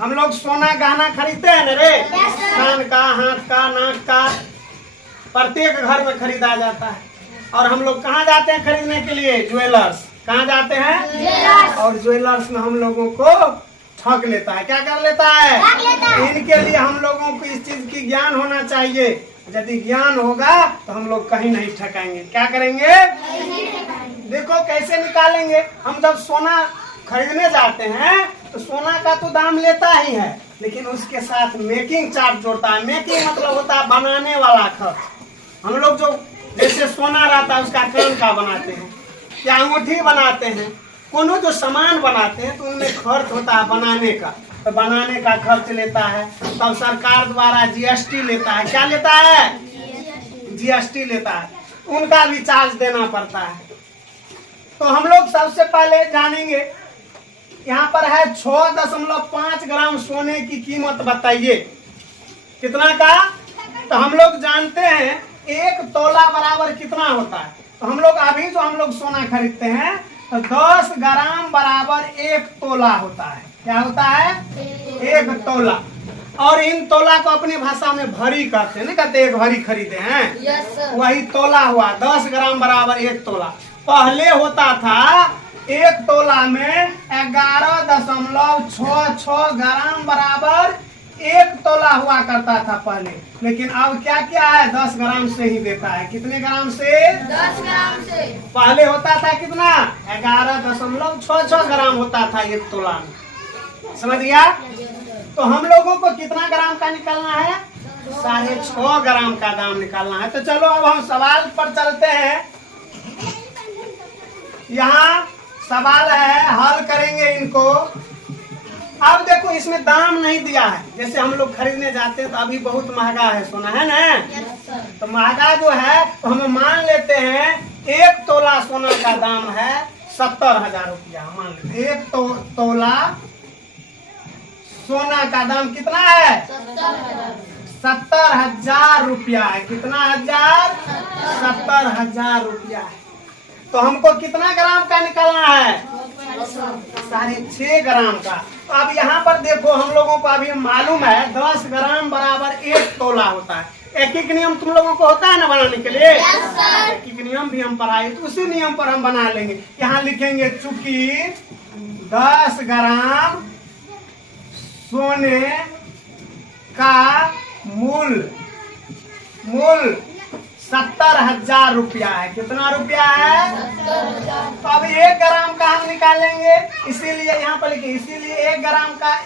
हम लोग सोना गहना खरीदते हैं ना रे, कान का, हाथ का, नाक का, प्रत्येक घर में खरीदा जाता है। और हम लोग कहाँ जाते हैं खरीदने के लिए? ज्वेलर्स। कहाँ जाते हैं? और ज्वेलर्स में हम लोगों को ठग लेता है। क्या कर लेता है? इनके लिए हम लोगों को इस चीज की ज्ञान होना चाहिए। यदि ज्ञान होगा तो हम लोग कहीं नहीं ठकाएंगे। क्या करेंगे? देखो कैसे निकालेंगे। हम जब सोना खरीदने जाते हैं तो सोना का तो दाम लेता ही है, लेकिन उसके साथ मेकिंग चार्ज जोड़ता है। मेकिंग मतलब होता है बनाने वाला खर्च। हम लोग जो जैसे सोना रहता है उसका कान का बनाते हैं या अंगूठी बनाते हैं, कोनो जो सामान बनाते हैं तो उनमें खर्च होता है बनाने का। तो बनाने का खर्च लेता है, तब सरकार द्वारा जीएसटी लेता है। क्या लेता है? जीएसटी लेता है। उनका भी चार्ज देना पड़ता है। तो हम लोग सबसे पहले जानेंगे, यहाँ पर है 6.5 ग्राम सोने की कीमत बताइए कितना का? तो हम लोग जानते हैं 1 तोला बराबर कितना होता है। तो हम लोग अभी जो हम लोग सोना खरीदते हैं तो 10 ग्राम बराबर 1 तोला होता है। क्या होता है? 1 तोला। और इन तोला को अपनी भाषा में भरी कहते हैं, नहीं कहते एक भरी खरीदे हैं? वही तोला हुआ। 10 ग्राम बराबर 1 तोला। पहले होता था 1 तोला में 11.66 ग्राम बराबर 1 तोला हुआ करता था पहले। लेकिन अब क्या क्या है? 10 ग्राम से ही देता है। कितने ग्राम से? 10 ग्राम से। पहले होता था कितना? 11.66 ग्राम होता था 1 तोला में। समझ गया? तो हम लोगों को कितना ग्राम का निकालना है? 6.5 ग्राम का दाम निकालना है। तो चलो अब हम सवाल पर चलते हैं। यहाँ सवाल है, हल करेंगे इनको। अब देखो इसमें दाम नहीं दिया है। जैसे हम लोग खरीदने जाते हैं तो अभी बहुत महंगा है सोना, है ना? तो महंगा जो है तो हम मान लेते हैं 1 तोला सोना का दाम है 70,000 रुपया। मान लेते 1 तोला सोना का दाम कितना है? 70,000 रुपया है। कितना हजार? 70,000 रुपया है। तो हमको कितना ग्राम का निकालना है? 6.5 ग्राम का। तो अब यहाँ पर देखो हम लोगों को अभी मालूम है 10 ग्राम बराबर 1 तोला होता है। एक नियम तुम लोगों को होता है ना बनाने के लिए? एक नियम भी हम पढ़ाए, तो उसी नियम पर हम बना लेंगे। यहाँ लिखेंगे चूंकि 10 ग्राम सोने का मूल्य 70,000 रुपया है। कितना रुपया है? तो अब 1 ग्राम का हम निकालेंगे, इसीलिए यहाँ पर लिखे, इसीलिए 1 ग्राम का